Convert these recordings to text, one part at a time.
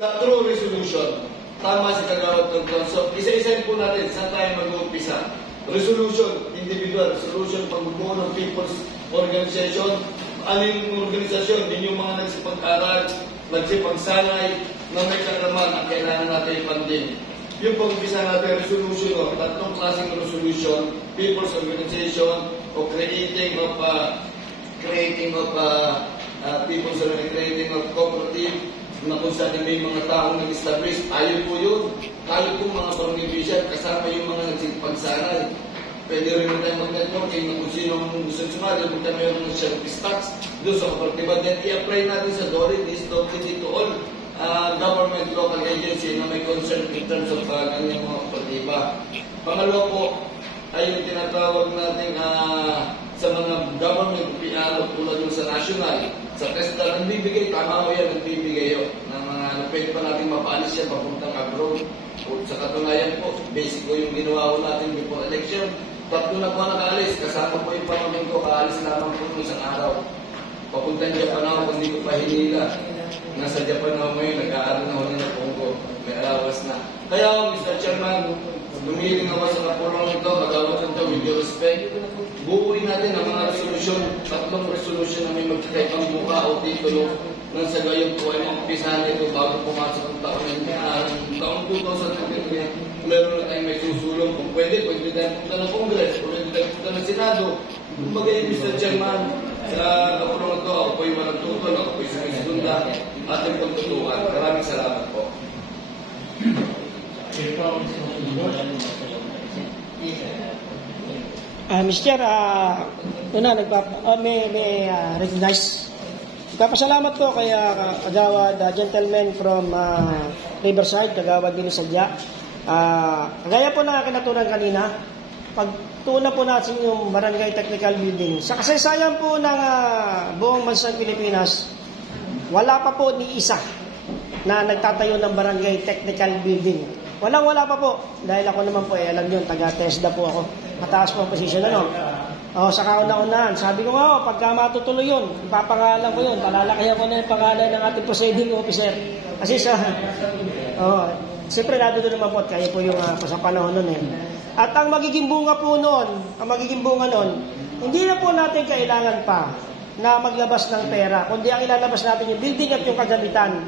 True resolution. Tama si Kagawad Tonton. So, isa-isahin po natin saan tayo mag-uumpisa. Resolution, individual. Resolution, pagbubuo ng people's organization. Ano yung organisasyon? Din yung mga nagsipag-aral, nagsipagsanay, na may karaman ang kailangan natin i-funding. Yung pag-umpisa natin, resolution, tatlong klaseng resolution, people's organization, o creating of cooperative, na kung saan may mga taong nag-establish, tayo po yun. Tayo po mga pang-division, kasama yung mga nagsipagsanay. Pwede rin tayo mag-networking na kung sino ang gusto sumali, kung tayo mayroon ng service tax doon sa kooperatiba. Then i-apply natin sa DORI, this to all government local agency na may concern in terms of kanyang mga kooperatiba. Pangalawa po ay yung tinatawag natin sa mga government PRO tulad yung sa national, sa TESDA, nagbibigay, tama ko yan, nagbibigay yun, ng mga pwede pa natin mapaalis yan papuntang abroad. O sa katunayan po, basic ko yung ginawa ko natin before election. 3 na po nakaalis, kasama po yung pamangkin ko, kaalis lamang po ng isang araw. Papuntang Japan ako, kung hindi ko pa hinila. Nasa Japan ako ngayon, nag-aaral na ako ng Pongo. May alawas na. Kaya ako, Mr. Chairman, lumiling ako sa kapulong ito, mag-awat ito, with due respect. Buuin natin ang mga resolution, 3 resolution na may magkakaibang mukha o titulo nang sa gayon po ay mag-umpisahan ito bago pumasok ang taong 2023. Meron na tayong may susulong. Kung pwede tayo punta ng Congress, pwede tayo punta ng Senado. Kung bagay, Mr. Chairman, sa kapulong ito, ako po yung walang tutol, ako po yung sumisunda, ating pagtutukan. Maraming salamat po. Mr. may recognize. Nagpapasalamat po kay Kagawad gentleman from Riverside, Kagawad Billy Sadya. Kagaya po na kinatunan kanina, pagtuna po natin yung Barangay Technical Building. Sa kasaysayan po ng buong bansang Pilipinas, wala pa po ni isa na nagtatayo ng Barangay Technical Building. Walang-wala pa po. Dahil ako naman po, alam nyo, taga-TESDA po ako. Mataas po ang position, sa kauna-unahan. Sabi ko nga, pagka matutuloy yun, ipapangalan ko yun. Palalakihan ko na yung pangalan ng ating presiding officer. Kasi siyempre nato doon naman po, at kaya po yung sa panahon nun eh. At ang magiging bunga po nun, hindi na po natin kailangan pa na maglabas ng pera, kundi ang ilalabas natin yung building at yung kagamitan.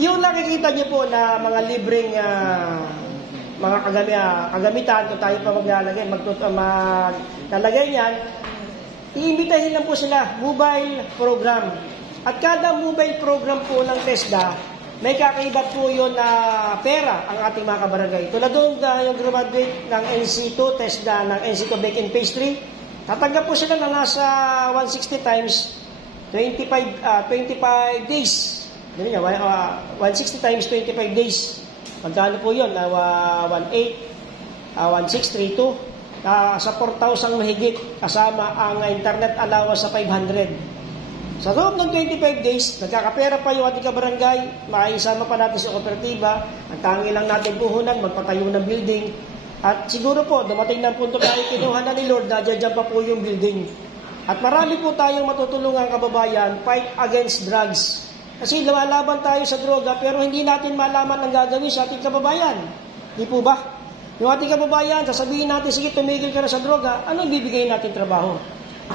Yung nakikita niyo po na mga libreng mga kagamitan, kung tayo pa maglalagay, maglalagay niyan, iimbitahin lang po sila, mobile program. At kada mobile program po ng TESDA, may kakaibat po yun na pera ang ating mga kabarangay. Tulad doon yung graduate ng NC2, TESDA ng NC2 Bake and Pastry, tatanggap po sila na nasa 160 times 25 days. 160 times 25 days. Magkano po yun? 1632. Sa 4,000 mahigit. Kasama ang internet allowance sa 500. Sa loob ng 25 days, nagkakapera pa yung ating kabarangay. Maisama pa natin sa kooperatiba. Ang tangi lang natin puhunan, magpatayo ng building. At siguro po, dumating ng punto tayo kinuha na ni Lord, nadyan pa po yung building. At marami po tayong matutulungan kababayan, fight against drugs. Kasi lumalaban tayo sa droga pero hindi natin malaman ang gagawin sa ating kababayan. Di po ba? Yung ating kababayan, sasabihin natin, sige, tumigil ka na sa droga, anong bibigay natin trabaho?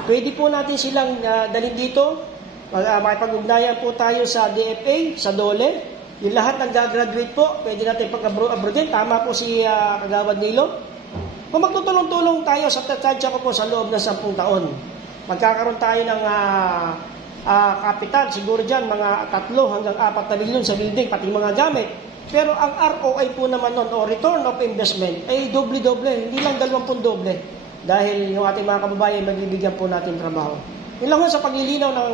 Pwede po natin silang dalhin dito, makipag-ugnayan po tayo sa DFA, sa DOLE, yung lahat ng gagraduate po, pwede natin pag-abroadin, tama po si Kagawad Nilo. Kung magtutulong-tulong tayo sa tansya ko po sa loob ng 10 taon, magkakaroon tayo ng kapital, siguro dyan, mga 3 hanggang 4 na milyon sa building, pati mga gamit. Pero ang ROI po naman nun, o return of investment, ay doble-doble, hindi lang 20 doble. Dahil yung ating mga kababayan, magbibigyan po natin trabaho. Yun lang sa paglilinaw ng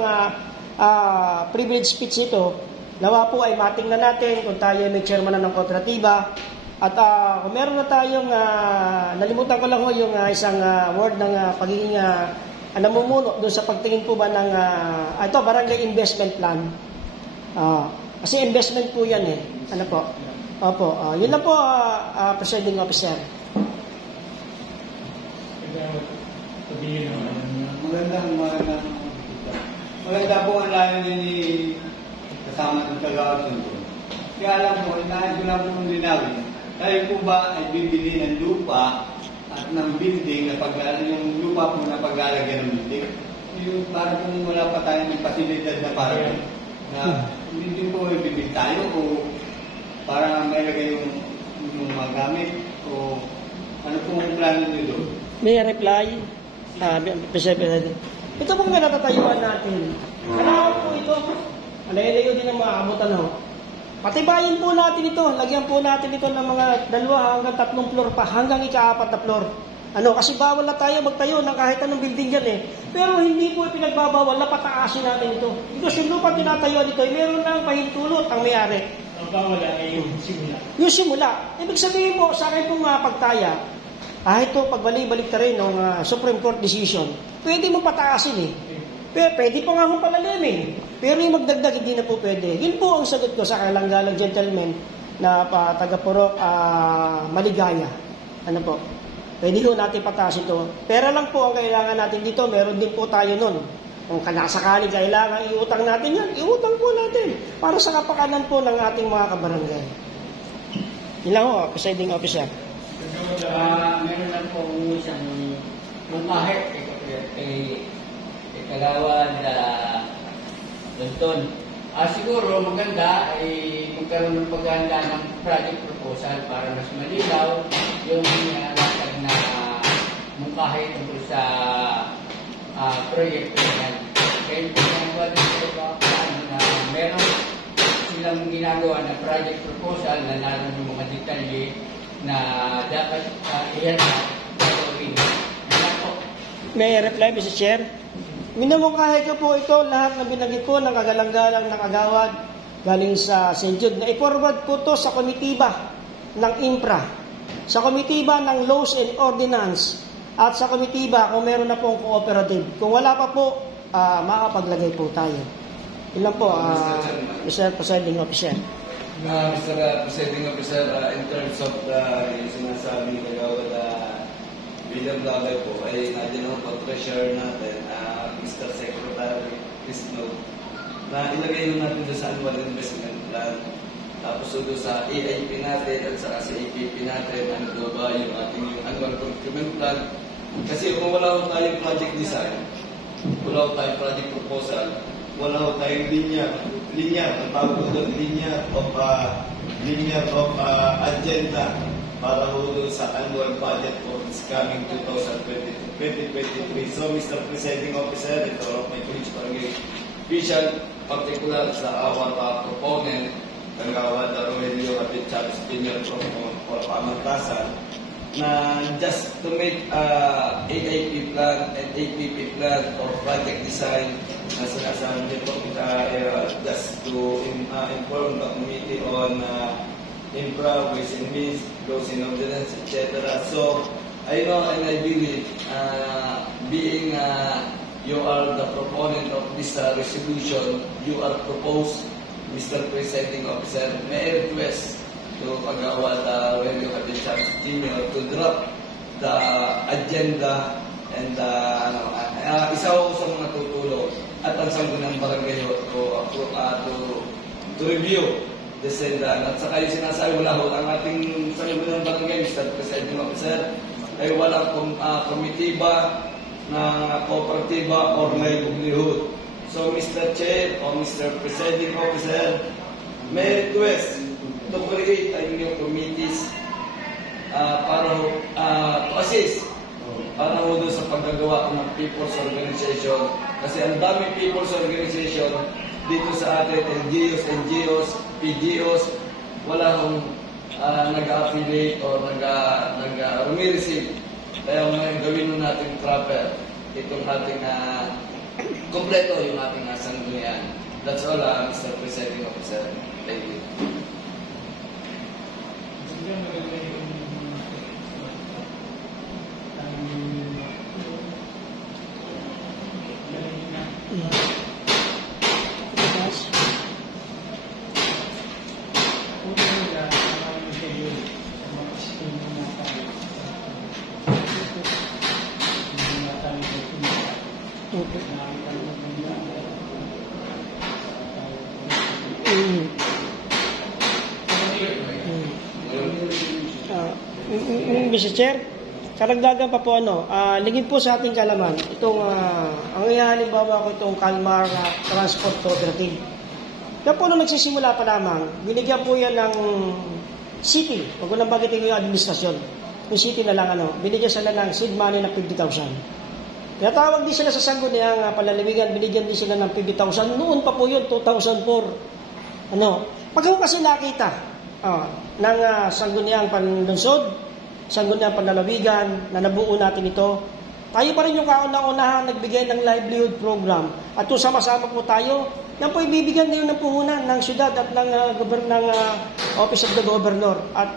privilege speech ito, nawa po ay matingnan natin kung tayo may chairman na ng kooperatiba. At kung meron na tayong, nalimutan ko lang yung isang word ng pagiging namumuno doon sa pagtingin po ba ng ito, barangay investment plan. Kasi investment po yan eh. Ano po? Opo. Yun lang po, presiding officer. Maganda po ang layunin ni kasama ng Kagawad Tonton. Kaya alam mo, nais ko lang pong linawin. Tayo po ba ay bibili ng lupa at ng building na yung lupa po na paglalagyan ng building? Yung para kung wala pa tayong pasilidad na parang na hindi po bibili tayo o para may lagay yung mga gamit o ano pong plano nyo doon? May reply. Ito pong natatayuan natin. Kailangan po ito. Alay-layo din ang maabutan ho. Patibayin po natin ito. Lagyan po natin ito ng mga 2 hanggang 3 floor pa. Hanggang ika-4 na floor. Kasi bawal na tayo magtayo ng kahit anong building yan eh. Pero hindi po pinagbabawal na pataasin natin ito. Because yung lupa tinatayuan ito, meron ng pahintulot ang may-ari. Ang bawal ay yung simula. Yung simula. Ibig sabihin po, sa akin pong pagtaya, ito, pagbalik-balik na rin ng Supreme Court decision, pwede mo pataasin eh. Pwede pa nga kung palalimin. Pero yung magdagdag, hindi na po pwede. Yun po ang sagot ko sa kalanggalang gentleman na taga-Purok Maligaya. Ano po? Pwede po natin pataas ito. Pera lang po ang kailangan natin dito. Meron din po tayo nun. Kung kanasakali kailangan iutang natin yan, iutang po natin. Para sa kapakanan po ng ating mga kabarangay. Yun lang po, presiding officer. Meron lang po isang lumahit kay Kagawad Dunton. Siguro maganda ay magkaroon ng paghahanda ng project proposal para mas malinaw yung latag na mungkahi tungkol sa proyekto yan. Kaya ginagawa din na meron silang ginagawa na project proposal na naroon yung mga detalye na dapat iyan na gagawin. May reply, Mr. Chair? Minamungkahi ko po ito, lahat na binagit po ng kagalang-galang ng Kagawad galing sa St. Jude, na i-forward po to sa komitiba ng INFRA, sa komitiba ng Laws and Ordinance, at sa komitiba kung meron na pong cooperative. Kung wala pa po, makapaglagay po tayo. Yun lang po, Mr. Presiding Officer. Mr. Presiding Officer, in terms of yung sinasabi ni Kagawad William Labay po, ay nandiyan ang pag-treasure natin, Mr. Secretary Crisno, na ilagay na natin doon sa annual investment plan. Tapos doon sa AIP natin at sa APP natin, ano ba yung ating annual procurement plan. Kasi kung wala ko tayong project design, wala ko tayong project proposal, wala ko tayong linya, ang tawag ko doon, linya of agenda para doon sa annual budget for this coming 2023. So, Mr. Presiding Officer, ito my police barangay official, particular sa our proponent, Kagawad Rogelio Capit Chavez Jr. for Pamantasan, na just to make AIP plan and APP plan or project design na sinasabi niyo po, just to inform the committee on infra, ways and means, laws and ordinance, etc. So, I know and I believe, being you are the proponent of this resolution, you are proposed, Mr. Presiding Officer, may I request to Kagawad Aurelio Capit Chavez Jr. to drop the agenda and isa ko sa mga tutulong at ang Sangguniang Barangay to review the sendan. At saka yung sinasabi, wala ho ang ating Sangguniang Barangay, Mr. Presiding Officer, ay walang komitiba ng kooperatiba or livelihood. So, Mr. Chair o Mr. Presiding Officer, may request to create new committees para to assist para doon sa paggagawa ng people's organization. Kasi ang daming people's organization dito sa atin, LGUs, NGOs, PGOs, wala akong nag-affiliate o nag-receive. Kaya may gawin mo natin proper itong ating kompleto yung ating sanggunian. That's all, Mr. Presiding Officer. Thank you. Mr. Chair, karagdagan pa po lingid po sa ating kalaman, itong, ang halimbawa ko itong Kalmar Transport Cooperative. Yan po nung nagsisimula pa lamang, binigyan po yan ng city, wag ko nang bagitin yung administrasyon, yung city na lang binigyan sila ng seed money na 50,000. Tinatawag din sila sa Sangguniang Panlalawigan, binigyan din sila ng 50,000, noon pa po yun, 2004. Pag kasi nakita, ng Sangguniang Panlunsod, Sangguniang Panlalawigan, na nabuo natin ito, tayo pa rin yung kauna-unahan nagbigay ng livelihood program. At kung sama-sama po tayo, yan po ibibigyan ngayon ng puhunan ng syudad at ng Office of the Governor. At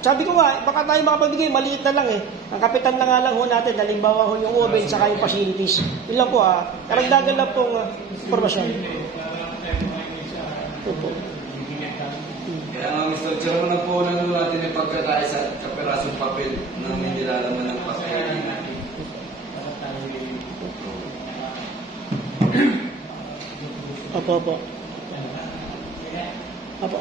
sabi ko nga, baka tayo makapagbigay, maliit na lang Ang kapitan na nga lang ho natin, halimbawa ho yung oven saka yung facilities. Yun lang po karagdagan lang pong informasyon. Ito po. Kaya nga, Mr. Chairman, nagpunan nyo natin yung pagkakais at kapirasong papel na may nilalaman ng papel. Opo.